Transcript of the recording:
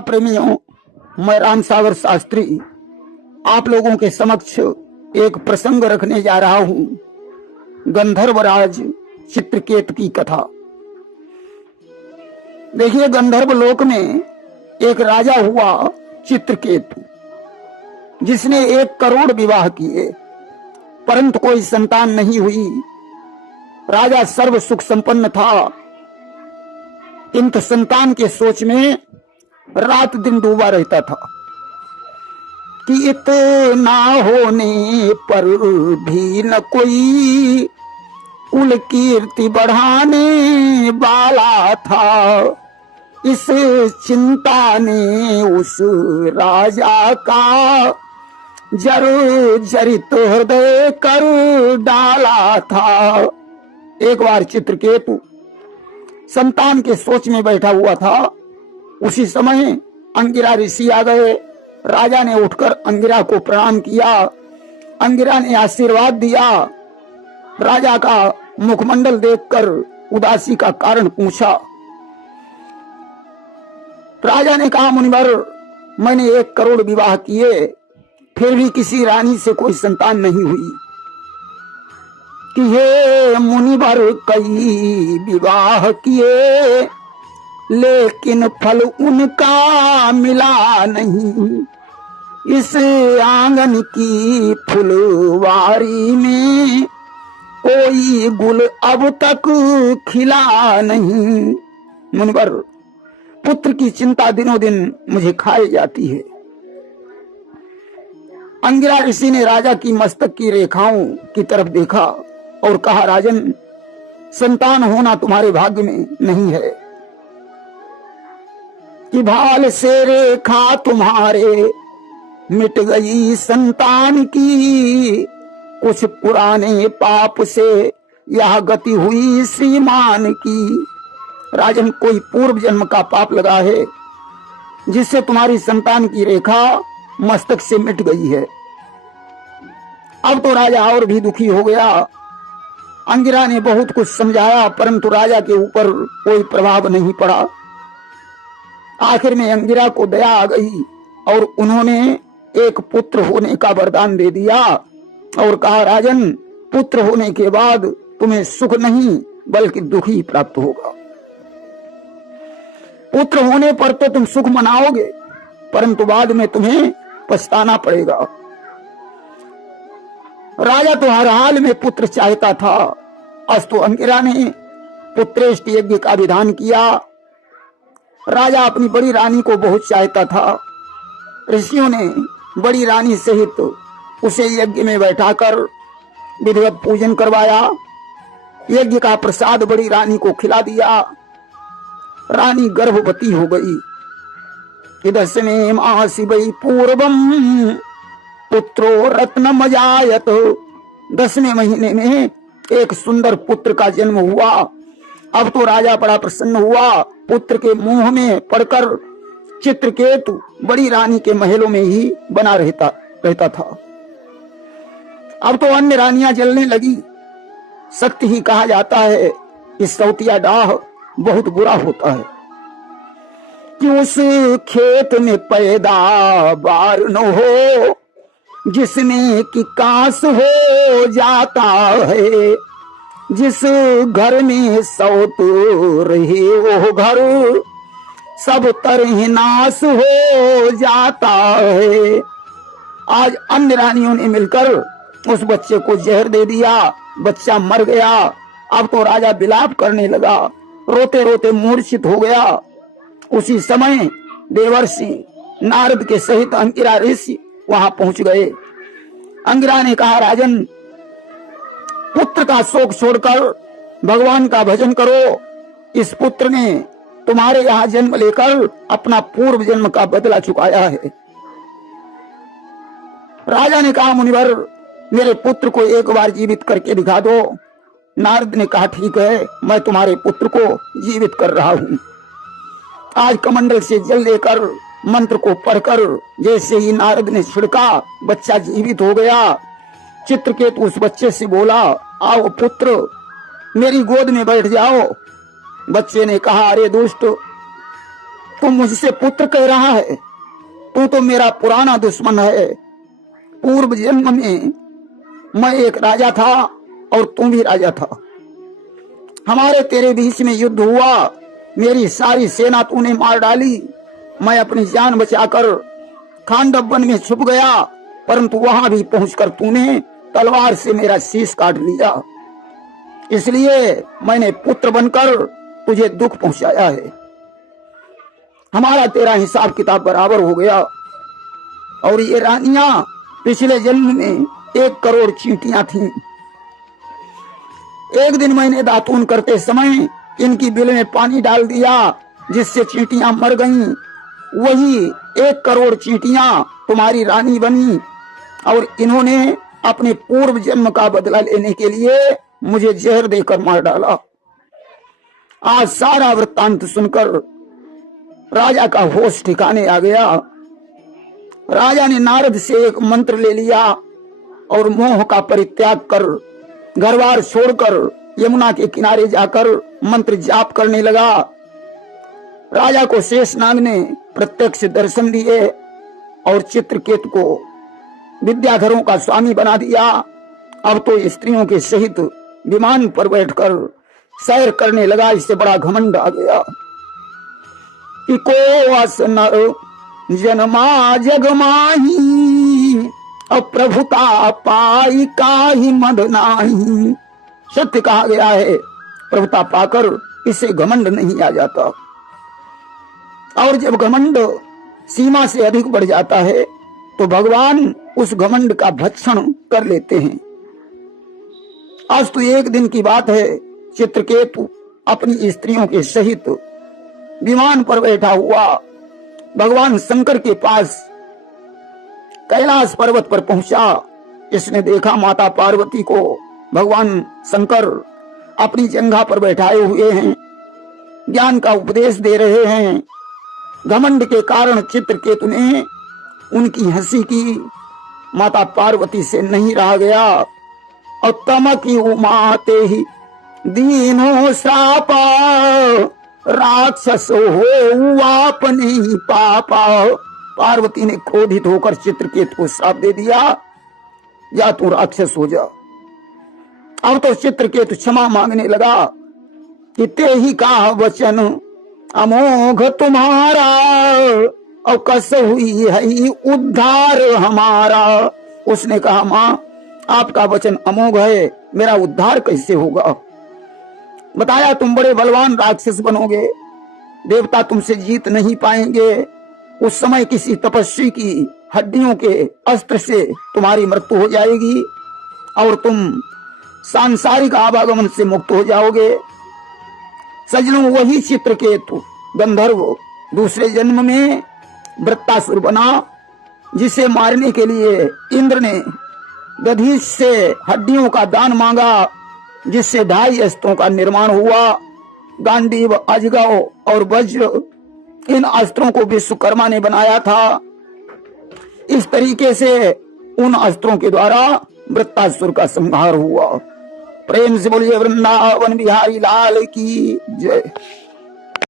प्रेमियों, मैं राम सागर शास्त्री आप लोगों के समक्ष एक प्रसंग रखने जा रहा हूं। गंधर्वराज चित्रकेत की कथा। देखिए, गंधर्व लोक में एक राजा हुआ चित्रकेतु, जिसने 1 करोड़ विवाह किए, परंतु कोई संतान नहीं हुई। राजा सर्व सुख संपन्न था, किंतु संतान के सोच में रात दिन डूबा रहता था कि इतना होने पर भी न कोई कुल कीर्ति बढ़ाने वाला था। इस चिंता ने उस राजा का जर्जरित हृदय कर डाला था। एक बार चित्रकेतु संतान के सोच में बैठा हुआ था। उसी समय अंगिरा ऋषि आ गए। राजा ने उठकर अंगिरा को प्रणाम किया। अंगिरा ने आशीर्वाद दिया। राजा का मुखमंडल देखकर उदासी का कारण पूछा। राजा ने कहा, मुनिवर, मैंने 1 करोड़ विवाह किए, फिर भी किसी रानी से कोई संतान नहीं हुई। कि हे मुनिवर, कई विवाह किए, लेकिन फल उनका मिला नहीं। इस आंगन की फुलवारी में कोई गुल अब तक खिला नहीं। मुनिवर, पुत्र की चिंता दिनों दिन मुझे खाई जाती है। अंगिरा ऋषि ने राजा की मस्तक की रेखाओं की तरफ देखा और कहा, राजन, संतान होना तुम्हारे भाग्य में नहीं है। कि भाल से रेखा तुम्हारे मिट गई संतान की, कुछ पुराने पाप से यह गति हुई श्रीमान की। राजन, कोई पूर्व जन्म का पाप लगा है, जिससे तुम्हारी संतान की रेखा मस्तक से मिट गई है। अब तो राजा और भी दुखी हो गया। अंगिरा ने बहुत कुछ समझाया, परंतु राजा के ऊपर कोई प्रभाव नहीं पड़ा। आखिर में अंगिरा को दया आ गई और उन्होंने एक पुत्र होने का वरदान दे दिया और कहा, राजन, पुत्र होने के बाद तुम्हें सुख नहीं बल्कि दुख ही प्राप्त होगा। पुत्र होने पर तो तुम सुख मनाओगे, परंतु बाद में तुम्हें पछताना पड़ेगा। राजा तो हर हाल में पुत्र चाहता था। अस्तु अंगिरा ने पुत्रेष्ट यज्ञ का विधान किया। राजा अपनी बड़ी रानी को बहुत चाहता था। ऋषियों ने बड़ी रानी सहित उसे यज्ञ में बैठाकर विधिवत पूजन करवाया। यज्ञ का प्रसाद बड़ी रानी को खिला दिया। रानी गर्भवती हो गई। 10वें मासी वै पूर्वम पुत्रो रत्नमजायत। 10वें महीने में एक सुंदर पुत्र का जन्म हुआ। अब तो राजा बड़ा प्रसन्न हुआ। पुत्र के मुंह में पड़कर चित्रकेतु बड़ी रानी के महलों में ही बना रहता था। अब तो अन्य रानियां जलने लगी। सत्य ही कहा जाता है कि सौतिया डाह बहुत बुरा होता है। कि उस खेत में पैदावार न हो जिसमें कि काश हो जाता है। जिस घर में सौत रहे वो घर सब तरह नाश हो जाता है। आज अन्य रानियों ने मिलकर उस बच्चे को जहर दे दिया। बच्चा मर गया। अब तो राजा विलाप करने लगा, रोते रोते मूर्छित हो गया। उसी समय देवर्षि नारद के सहित अंगिरा ऋषि वहां पहुंच गए। अंगिरा ने कहा, राजन, पुत्र का शोक छोड़कर भगवान का भजन करो। इस पुत्र ने तुम्हारे यहाँ जन्म लेकर अपना पूर्व जन्म का बदला चुकाया है। राजा ने कहा, मुनिवर, मेरे पुत्र को एक बार जीवित करके दिखा दो। नारद ने कहा, ठीक है, मैं तुम्हारे पुत्र को जीवित कर रहा हूं। आज कमंडल से जल लेकर मंत्र को पढ़कर जैसे ही नारद ने छिड़का, बच्चा जीवित हो गया। चित्रकेतु उस बच्चे से बोला, आओ पुत्र, मेरी गोद में बैठ जाओ। बच्चे ने कहा, अरे दुष्ट, तू मुझसे पुत्र कह रहा है? तू तो मेरा पुराना दुश्मन है। पूर्व जन्म में मैं एक राजा था और तू भी राजा था। हमारे तेरे बीच में युद्ध हुआ, मेरी सारी सेना तूने मार डाली। मैं अपनी जान बचाकर खांडव वन में छुप गया, परंतु वहां भी पहुंचकर तूने तलवार से मेरा शीश काट लिया। इसलिए मैंने पुत्र बनकर तुझे दुख पहुंचाया है। हमारा तेरा हिसाब किताब बराबर हो गया। और ये रानियां पिछले जन्म में 1 करोड़ चींटियां थीं। एक दिन मैंने दातून करते समय इनकी बिल में पानी डाल दिया, जिससे चींटियां मर गईं। वही 1 करोड़ चींटियां तुम्हारी रानी बनी और इन्होंने अपने पूर्व जन्म का बदला लेने के लिए मुझे जहर देकर मार डाला। आज सारा वृत्तांत सुनकर राजा का होश ठिकाने आ गया। राजा ने नारद से एक मंत्र ले लिया और मोह का परित्याग कर घरबार छोड़कर यमुना के किनारे जाकर मंत्र जाप करने लगा। राजा को शेषनाग ने प्रत्यक्ष दर्शन दिए और चित्रकेतु को विद्याधरों का स्वामी बना दिया। अब तो स्त्रियों के सहित विमान पर बैठकर सैर करने लगा। इससे बड़ा घमंड आ गया कि को अस नर जन्मा जग माही, अप्रभुता पाई काहि मद नाही। सत्य कहा गया है, प्रभुता पाकर इसे घमंड नहीं आ जाता। और जब घमंड सीमा से अधिक बढ़ जाता है तो भगवान उस घमंड का भक्षण कर लेते हैं। आज तो एक दिन की बात है, चित्रकेतु अपनी स्त्रियों के सहित विमान पर बैठा हुआ भगवान शंकर के पास कैलाश पर्वत पर पहुंचा। इसने देखा माता पार्वती को भगवान शंकर अपनी जंघा पर बैठाए हुए हैं, ज्ञान का उपदेश दे रहे हैं। घमंड के कारण चित्रकेतु ने उनकी हंसी की। माता पार्वती से नहीं रहा गया और तमकी उमाते ही दीनो श्रापा, राक्षस हो आपने ही पापा। पार्वती ने क्रोधित होकर चित्रकेतु को श्राप दे दिया, या तू राक्षस हो जा। अब तो चित्रकेतु क्षमा मांगने लगा कि ते ही का वचन अमोघ तुम्हारा, और कस हुई है उद्धार हमारा। उसने कहा, मां आपका वचन अमोघ है, मेरा उद्धार कैसे होगा? बताया तुम बड़े बलवान राक्षस बनोगे, देवता तुमसे जीत नहीं पाएंगे। उस समय किसी तपस्वी की हड्डियों के अस्त्र से तुम्हारी मृत्यु हो जाएगी और तुम सांसारिक आवागमन से मुक्त हो जाओगे। सजनों, वही चित्रकेतु गंधर्व दूसरे जन्म में वृत्तासुर बना, जिसे मारने के लिए इंद्र ने दधीच से हड्डियों का दान मांगा, जिससे 2.5 अस्त्रों का निर्माण हुआ। गांडीव, अजगव और वज्र, इन अस्त्रों को विश्वकर्मा ने बनाया था। इस तरीके से उन अस्त्रों के द्वारा वृत्तासुर का संहार हुआ। प्रेम से बोलिए वृंदावन बिहारी लाल की जय।